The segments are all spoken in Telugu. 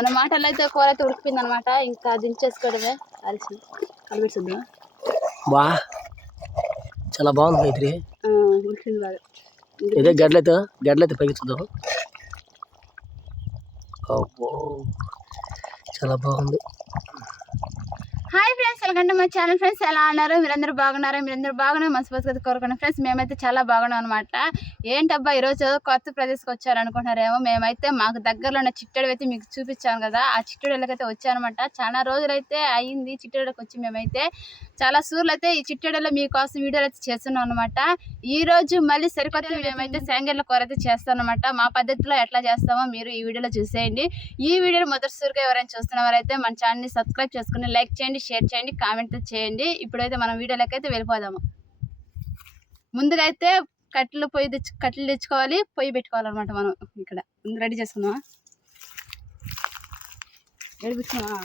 మన మాటల్లో అయితే కూర అయితే ఉడికిపోయింది అనమాట. ఇంకా దించేసుకోవడమే. అరిచి కలిపిస్తుందా బా చాలా బాగుంది మైత్రి. ఉడికింది బాగా. ఇదే గడ్డలైతే పైకి చూద్దాం. చాలా బాగుంది. Hi friends, welcome to my channel. Friends ఎలా ఉన్నారు? మీరందరూ బాగున్నారు? మీరందరూ బాగున్నారు మనస్ఫూర్తిగా కోరుకున్నాం. ఫ్రెండ్స్ మేమైతే చాలా బాగున్నాం అనమాట. ఏంటబ్బా ఈరోజు కొత్త ప్రదేశంకి వచ్చారనుకుంటున్నారేమో. మేమైతే మాకు దగ్గరలో ఉన్న చిట్టడి అయితే మీకు చూపించాను కదా, ఆ చిట్టడిలోకైతే వచ్చానమాట. చాలా రోజులైతే అయ్యింది చిట్టడిలోకి వచ్చి. మేమైతే చాలా సూర్లు అయితే ఈ చిట్టడిలో మీకోసం వీడియోలు అయితే చేస్తున్నాం అనమాట. ఈ రోజు మళ్ళీ సరికొత్త మేమైతే శనగల కూర అయితే చేస్తాం అనమాట. మా పద్ధతిలో ఎట్లా చేస్తామో మీరు ఈ వీడియోలో చూసేయండి. ఈ వీడియోని మొదటిసారిగా ఎవరైనా చూస్తున్నవారైతే మన ఛానల్ని సబ్స్క్రైబ్ చేసుకుని లైక్ చేయండి, షేర్ చేయండి, కామెంట్ చేయండి. ఇప్పుడైతే మనం వీడియోలోకి అయితే వెళ్ళిపోదాము. ముందుగా అయితే కట్టెలు తెచ్చుకోవాలి, పొయ్యి పెట్టుకోవాలన్నమాట. మనం ఇక్కడ ముందు రెడీ చేసుకుందామా, ఏడిపించుకున్నామా.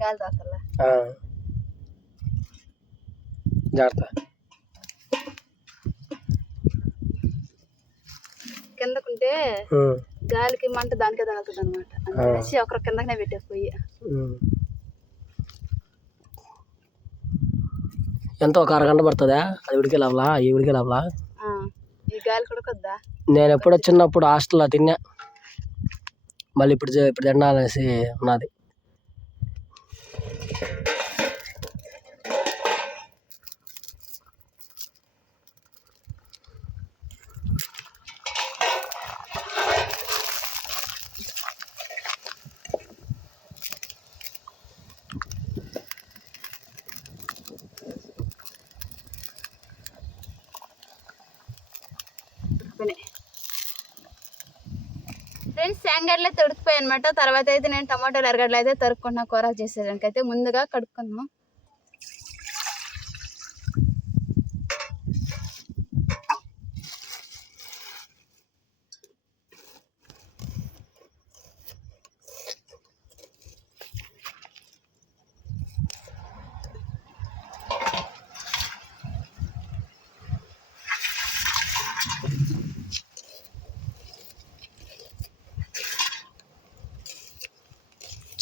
గాలి తాతల్లా జాగ్రత్త. కిందకుంటే గాలికి మంట దానికే తాగుతుంది అనమాట. అనేసి ఒకరు కిందకనే పెట్టే పొయ్యి. ఎంతో ఒక అరగంట పడుతుందా అది ఉడికే లోపల? ఈ ఉడికే లోపల ఈ గాలి కూడా కొద్దా. నేను ఎప్పుడో చిన్నప్పుడు హాస్టల్లో తిన్నా, మళ్ళీ ఇప్పుడు తినాలనేసి ఉన్నది. ఫ్రెండ్స్ శనగడ్డలు అయితే ఉడికిపోయాయి అనమాట. తర్వాత అయితే నేను టమాటోలు ఎరగడ్డలు అయితే తరుక్కున్నా కూర చేసేదానికి. అయితే ముందుగా కడుక్కున్నాం.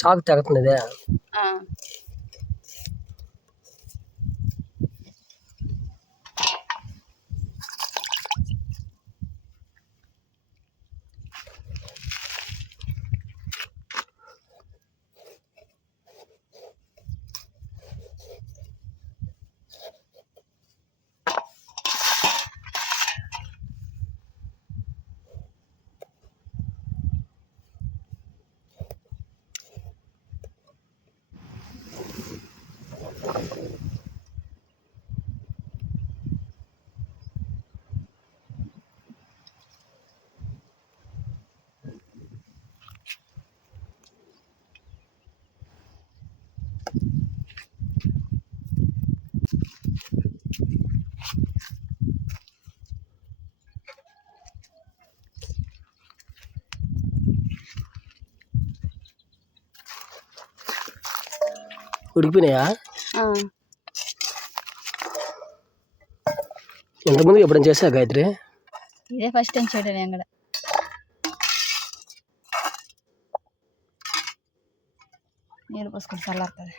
చాకు తెగుతుంది. ఉడికిపోయినాయా? ఎంతమంది ఎప్పుడైనా చేసా గాయత్రి? ఇదే ఫస్ట్ టైం చేయడం. నేను కూడా నీళ్ళు పోసుకొని చల్లారుతుంది.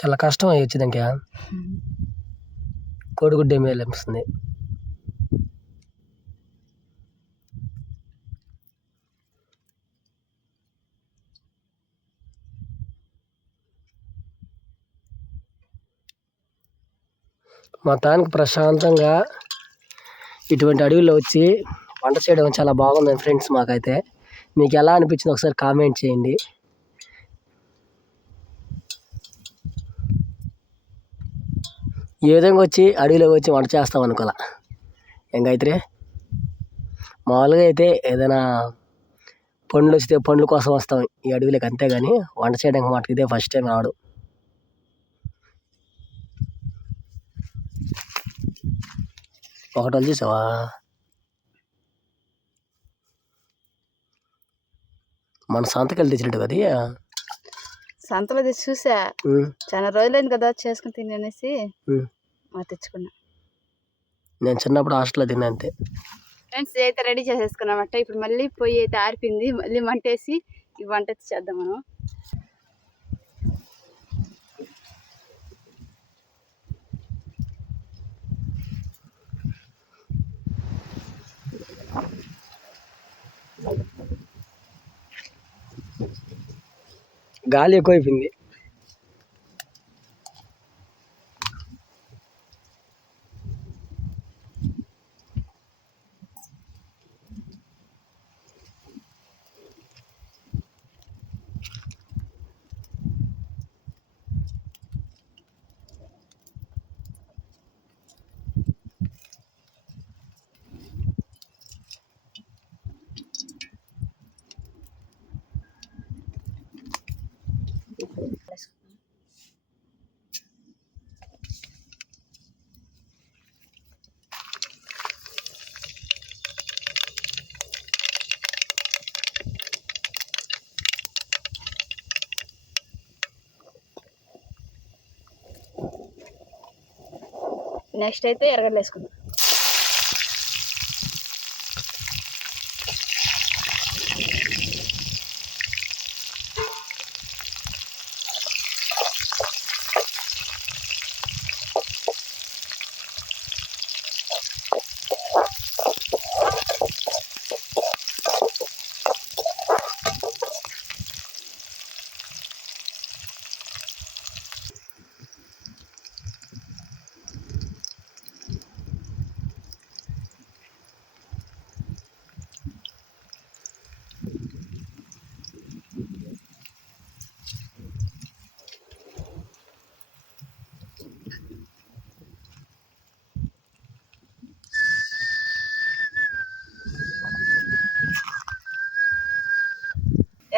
చాలా కష్టం అయ్యొచ్చు. ఇంకా కోడిగుడ్డ ఏమి అనిపిస్తుంది. మొత్తానికి ప్రశాంతంగా ఇటువంటి అడవిలో వచ్చి వంట చేయడం చాలా బాగుంది ఫ్రెండ్స్. మాకైతే మీకు ఎలా అనిపించింది ఒకసారి కామెంట్ చేయండి. ఈ విధంగా వచ్చి అడవిలో వచ్చి వంట చేస్తాం అనుకోలే ఏం గాయత్రి? మామూలుగా అయితే ఏదైనా పండ్లు వస్తే పండ్ల కోసం వస్తాం ఈ అడవిలోకి, అంతేగాని వంట చేయడానికి మాకు ఇదే ఫస్ట్ టైం రావడం. ఒకటి చూసావా? మన సంతకెళ్ళి తెచ్చినట్టు కదా. సంతలో తెచ్చి చూసా, చాలా రోజులైంది కదా చేసుకుని తినేసి తెచ్చుకున్నా. నేను చిన్నప్పుడు హాస్టల్లో తిన్నా అంతే. ఫ్రెండ్స్ అయితే రెడీ చేసేసుకున్నామట. ఇప్పుడు మళ్ళీ పొయ్యి అయితే ఆరిపోయింది. మళ్ళీ మంటేసి ఈ వంట చేద్దాం మనం. గాలి ఎక్కువైపోయింది. నెక్స్ట్ అయితే ఎర్రగడ్డలు వేసుకుందాం.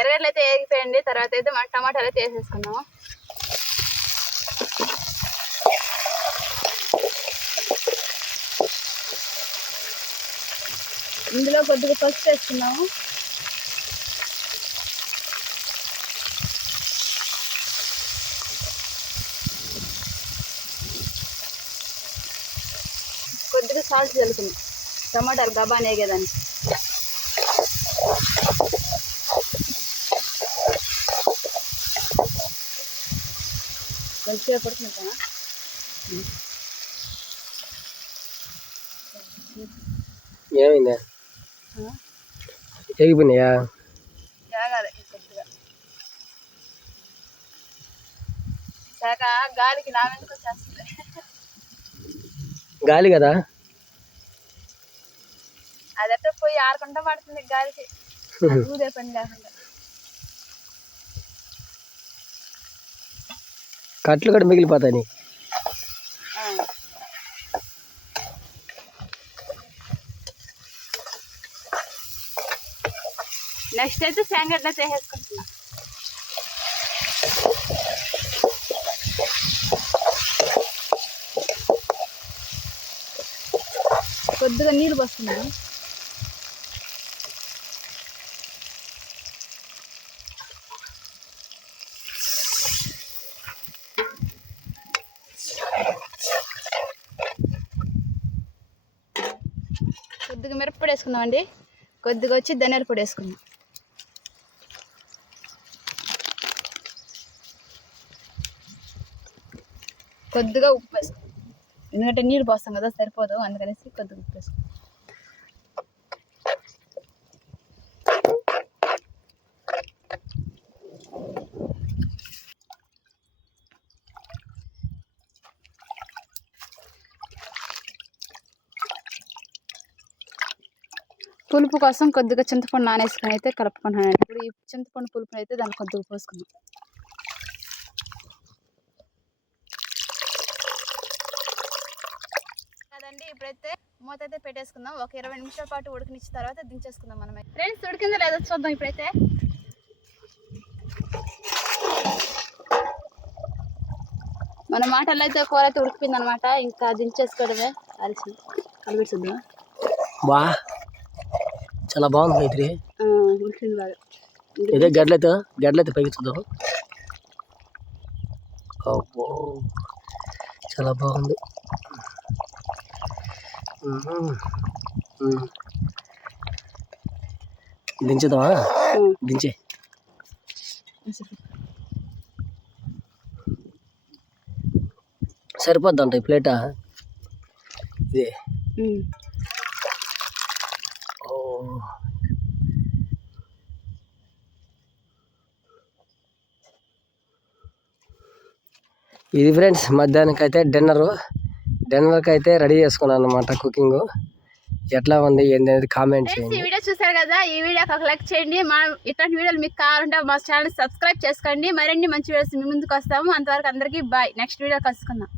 ఎర్రగడ్డలు అయితే వేగిపోయండి. తర్వాత అయితే మన టమాటాలు అయితే వేసేసుకున్నాము. ఇందులో కొద్దిగా పసుపు వేసుకున్నాము. కొద్దిగా సాల్ట్ చల్లుకున్నాం టమాటాలు గబాని వేగేదాన్ని. కొంచెం పడుతుందా ఏమైందా ఎగిపోయినాయా? జాగాలి కొద్దిగా శాఖ గాలికి నా వెంటకు వచ్చేస్తుంది. గాలి కదా అదట్టే పోయి ఆరకుండా పడుతుంది గాలికి. ఊదే పని లేకుండా. కట్లు కూడా మిగిలిపోతాయి. నెక్స్ట్ అయితే శనగడ్డ చేసేసుకుంటున్నా. కొద్దిగా నీళ్ళు పోస్తున్నాను. కొద్దిగా మిరప్పొడి వేసుకుందామండి. కొద్దిగా వచ్చి ధనియాల పొడి వేసుకుందాం. కొద్దిగా ఉప్పు వేసుకుందాం. ఎందుకంటే నీళ్ళు పోస్తాం కదా సరిపోదు, అందుకనేసి కొద్దిగా ఉప్పు వేసుకుందాం. పులుపు కోసం కొద్దిగా చింతపండు నానేసుకొని అయితే కలుపుకున్నాను. ఇప్పుడు ఈ చింతపండు పులుపుని అయితే దాన్ని కొద్దిగా పోసుకుందాం. కదండి, ఇప్పుడైతే మూత అయితే పెట్టేసుకుందాం. ఒక 20 నిమిషాల పాటు ఉడకనిచ్చిన తర్వాత దించేసుకుందాం. మనం ఫ్రెండ్స్ ఉడికిందో లేదో చూద్దాం. ఇప్పుడైతే మన మాటల్లో అయితే కూర అయితే ఉడికిపోయింది అనమాట. ఇంకా దించేసుకోవడమే. కలిసి కలిపిస్తుందా? బా చాలా బాగుంది మైత్రి. ఉడికింది బాగా. ఇదే గడ్డలైతే పైకి చూద్దాం. అబ్బో చాలా బాగుంది. దించుదామా? దించే సరిపోద్దంట ఈ ప్లేటా? ఇదే ఇది ఫ్రెండ్స్ మధ్యాహ్నానికి అయితే డిన్నర్కి అయితే రెడీ చేసుకున్నాను అనమాట. కుకింగ్ ఎట్లా ఉంది ఏంటి అనేది కామెంట్ చేయండి. ఈ వీడియో చూసారు కదా, ఈ వీడియోకి ఒక లైక్ చేయండి. ఇట్లాంటి వీడియోలు మీకు కావాలంటే మా ఛానల్ సబ్స్క్రైబ్ చేసుకోండి. మరిన్ని మంచి వీడియోస్ మీ ముందుకు వస్తాము. అంతవరకు అందరికీ బాయ్. నెక్స్ట్ వీడియో కలుసుకుందాం.